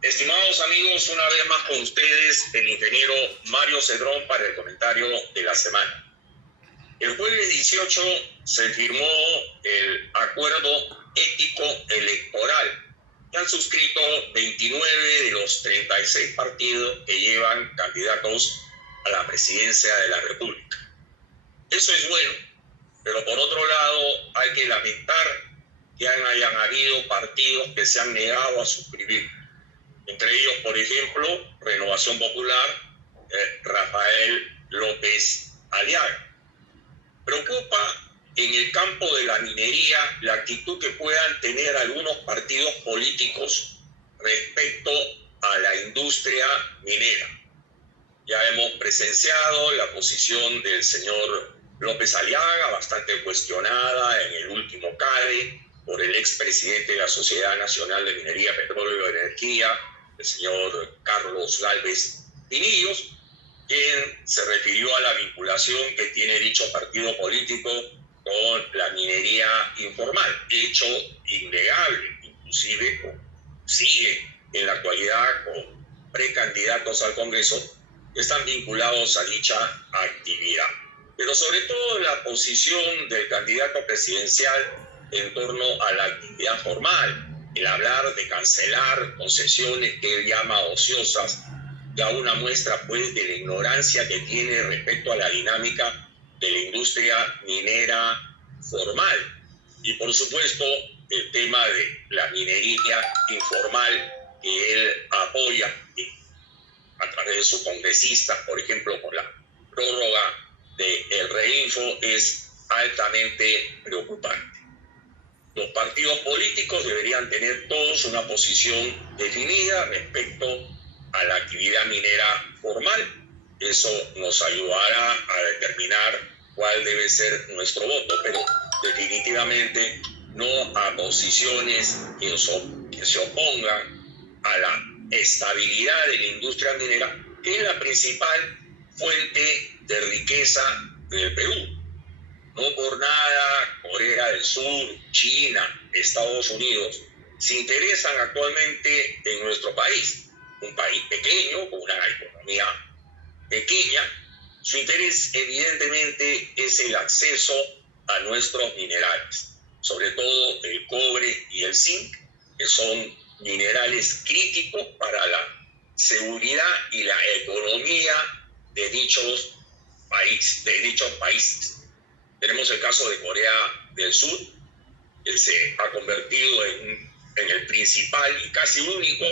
Estimados amigos, una vez más con ustedes el ingeniero Mario Cedrón para el comentario de la semana. El jueves 18 se firmó el acuerdo ético electoral que han suscrito 29 de los 36 partidos que llevan candidatos a la presidencia de la República. Eso es bueno, pero por otro lado hay que lamentar que hayan habido partidos que se han negado a suscribir. Entre ellos, por ejemplo, Renovación Popular, Rafael López Aliaga. Preocupa en el campo de la minería la actitud que puedan tener algunos partidos políticos respecto a la industria minera. Ya hemos presenciado la posición del señor López Aliaga, bastante cuestionada en el último CADE por el expresidente de la Sociedad Nacional de Minería, Petróleo y Energía, el señor Carlos Gálvez Pinillos, quien se refirió a la vinculación que tiene dicho partido político con la minería informal, hecho innegable, inclusive sigue en la actualidad con precandidatos al Congreso que están vinculados a dicha actividad. Pero sobre todo la posición del candidato presidencial en torno a la actividad formal, el hablar de cancelar concesiones que él llama ociosas, da una muestra pues de la ignorancia que tiene respecto a la dinámica de la industria minera formal. Y por supuesto el tema de la minería informal que él apoya a través de sus congresistas, por ejemplo, con la prórroga del Reinfo, es altamente preocupante. Los partidos políticos deberían tener todos una posición definida respecto a la actividad minera formal. Eso nos ayudará a determinar cuál debe ser nuestro voto, pero definitivamente no a posiciones que se opongan a la estabilidad de la industria minera, que es la principal fuente de riqueza del Perú. No por nada Corea del Sur, China, Estados Unidos se interesan actualmente en nuestro país, un país pequeño, con una economía pequeña. Su interés evidentemente es el acceso a nuestros minerales, sobre todo el cobre y el zinc, que son minerales críticos para la seguridad y la economía de dichos países. Tenemos el caso de Corea del Sur, que se ha convertido en el principal y casi único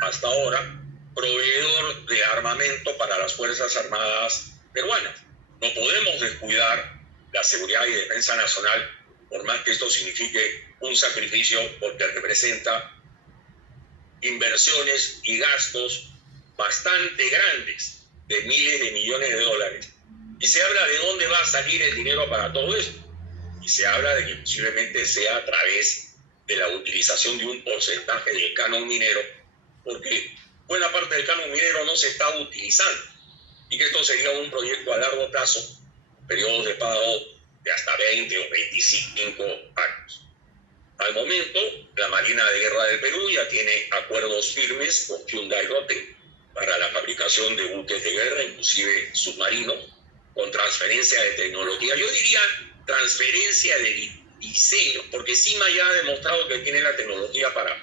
hasta ahora proveedor de armamento para las Fuerzas Armadas peruanas. No podemos descuidar la seguridad y defensa nacional, por más que esto signifique un sacrificio, porque representa inversiones y gastos bastante grandes, de miles de millones de dólares. Y se habla de dónde va a salir el dinero para todo esto. Y se habla de que posiblemente sea a través de la utilización de un porcentaje del canon minero, porque buena parte del canon minero no se está utilizando. Y que esto sería un proyecto a largo plazo, periodos de pago de hasta 20 o 25 años. Al momento, la Marina de Guerra del Perú ya tiene acuerdos firmes con Hyundai Rotem para la fabricación de buques de guerra, inclusive submarinos, con transferencia de tecnología. Yo diría transferencia de diseño, porque CIMA ya ha demostrado que tiene la tecnología para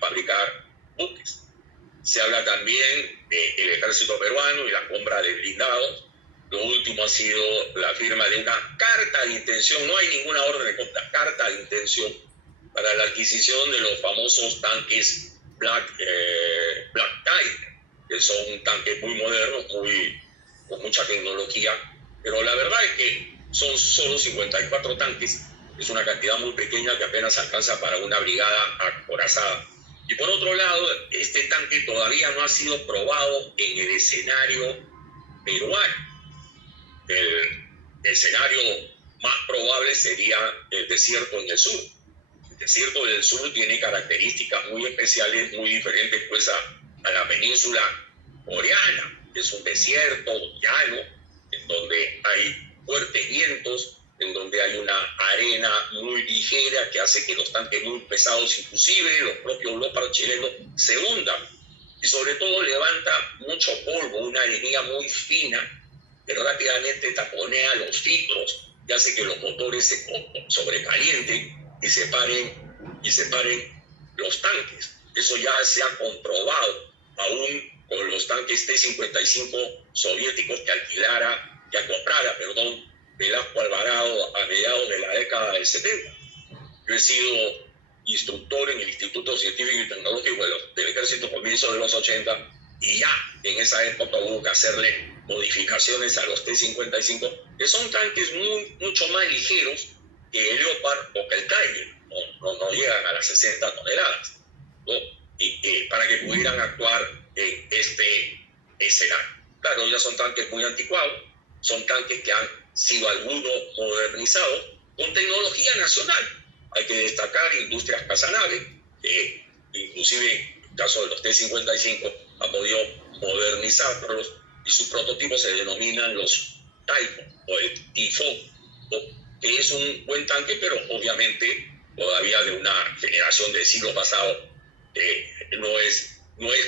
fabricar buques. Se habla también del ejército peruano y la compra de blindados. Lo último ha sido la firma de una carta de intención, no hay ninguna orden de compra, carta de intención para la adquisición de los famosos tanques Black Tiger, que son tanques muy modernos, con mucha tecnología, pero la verdad es que son solo 54 tanques, es una cantidad muy pequeña que apenas alcanza para una brigada acorazada. Y por otro lado, este tanque todavía no ha sido probado en el escenario peruano. El escenario más probable sería el desierto en el sur. El desierto del sur tiene características muy especiales, muy diferentes pues a la península coreana. Es un desierto llano, en donde hay fuertes vientos, en donde hay una arena muy ligera que hace que los tanques muy pesados, inclusive los propios Leopard chilenos, se hundan. Y sobre todo levanta mucho polvo, una arenilla muy fina que rápidamente taponea los filtros y hace que los motores se sobrecalienten y separen los tanques. Eso ya se ha comprobado, aún con los tanques T-55 soviéticos que comprara, Velasco Alvarado a mediados de la década del 70. Yo he sido instructor en el Instituto Científico y Tecnológico del Ejército a comienzos de los 80, y ya en esa época hubo que hacerle modificaciones a los T-55, que son tanques mucho más ligeros que el Leopard o que el Tiger, no llegan a las 60 toneladas, ¿no? Y para que pudieran actuar en este escenario. Claro, ya son tanques muy anticuados, son tanques que han sido algunos modernizados con tecnología nacional. Hay que destacar Industrias Casanave, que inclusive en el caso de los T-55 ha podido modernizarlos y sus prototipos se denominan los Typhoon o el Tifón, que es un buen tanque, pero obviamente todavía de una generación del siglo pasado, no es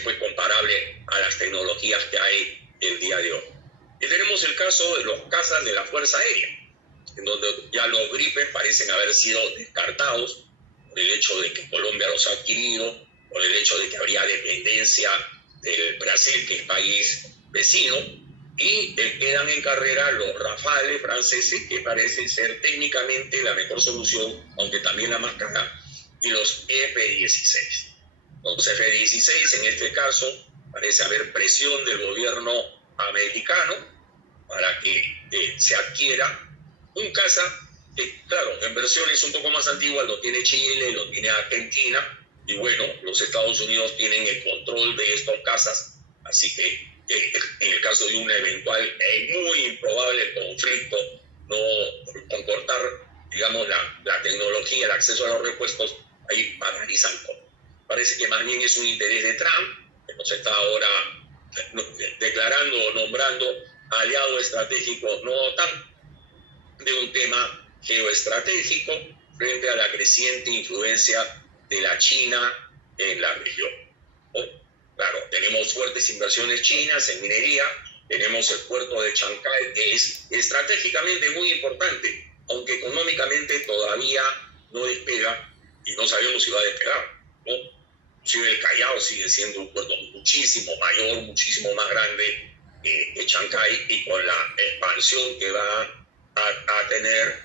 pues comparable a las tecnologías que hay el día de hoy. Y tenemos el caso de los cazas de la Fuerza Aérea, en donde ya los Gripen parecen haber sido descartados por el hecho de que Colombia los ha adquirido, por el hecho de que habría dependencia del Brasil, que es país vecino, y quedan en carrera los Rafales franceses, que parecen ser técnicamente la mejor solución, aunque también la más cara, y los F-16. Los F-16, en este caso, parece haber presión del gobierno americano para que se adquiera un caza que, claro, en versiones un poco más antiguas lo tiene Chile, lo tiene Argentina, y bueno, los Estados Unidos tienen el control de estos cazas, así que en el caso de un eventual muy improbable conflicto, no con cortar, digamos, la tecnología, el acceso a los repuestos, ahí paralizan todo. Parece que más bien es un interés de Trump, que nos está ahora declarando o nombrando aliado estratégico no OTAN, de un tema geoestratégico frente a la creciente influencia de la China en la región. Claro, tenemos fuertes inversiones chinas en minería, tenemos el puerto de Chancay, que es estratégicamente muy importante, aunque económicamente todavía no despega y no sabemos si va a despegar, ¿no? Inclusive el Callao sigue siendo un puerto muchísimo mayor, muchísimo más grande que Chancay, y con la expansión que va a tener,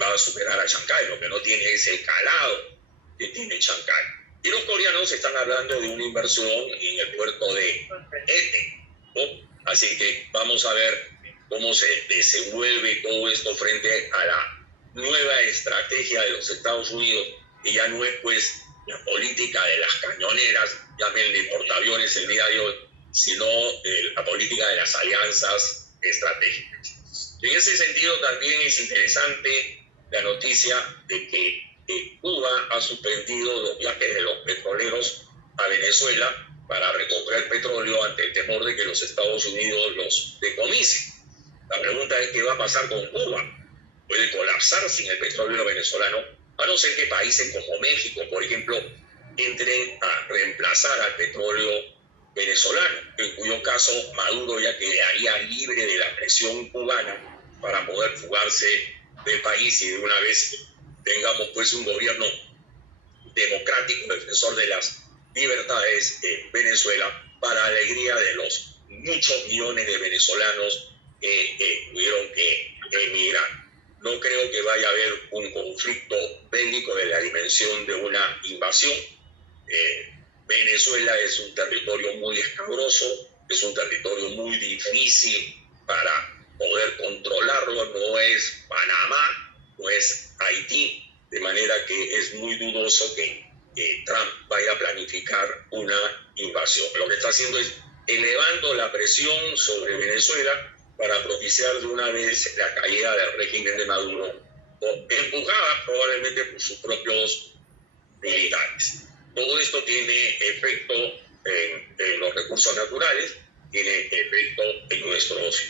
va a superar a Chancay. Lo que no tiene es el calado que tiene Chancay. Y los coreanos están hablando de una inversión en el puerto de Ete, ¿no? Así que vamos a ver cómo se desenvuelve todo esto frente a la nueva estrategia de los Estados Unidos, que ya no es pues la política de las cañoneras, llámenle portaaviones el día de hoy, sino la política de las alianzas estratégicas. En ese sentido también es interesante la noticia de que Cuba ha suspendido los viajes de los petroleros a Venezuela para recoger petróleo ante el temor de que los Estados Unidos los decomisen. La pregunta es qué va a pasar con Cuba. ¿Puede colapsar sin el petróleo venezolano? A no ser que países como México, por ejemplo, entren a reemplazar al petróleo venezolano, en cuyo caso Maduro ya quedaría libre de la presión cubana para poder fugarse del país, y de una vez tengamos pues un gobierno democrático, defensor de las libertades en Venezuela, para alegría de los muchos millones de venezolanos que tuvieron que emigrar. No creo que vaya a haber un conflicto bélico de la dimensión de una invasión. Venezuela es un territorio muy escabroso, es un territorio muy difícil para poder controlarlo, no es Panamá, no es Haití, de manera que es muy dudoso que Trump vaya a planificar una invasión. Lo que está haciendo es elevando la presión sobre Venezuela para propiciar de una vez la caída del régimen de Maduro, empujada probablemente por sus propios militares. Todo esto tiene efecto en los recursos naturales, tiene efecto en nuestros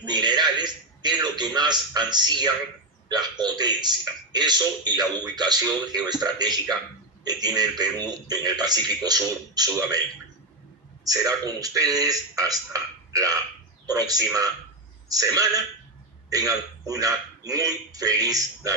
minerales, que es lo que más ansían las potencias. Eso y la ubicación geoestratégica que tiene el Perú en el Pacífico Sur, Sudamérica. Será con ustedes hasta la próxima semana. Tengan una muy feliz Navidad.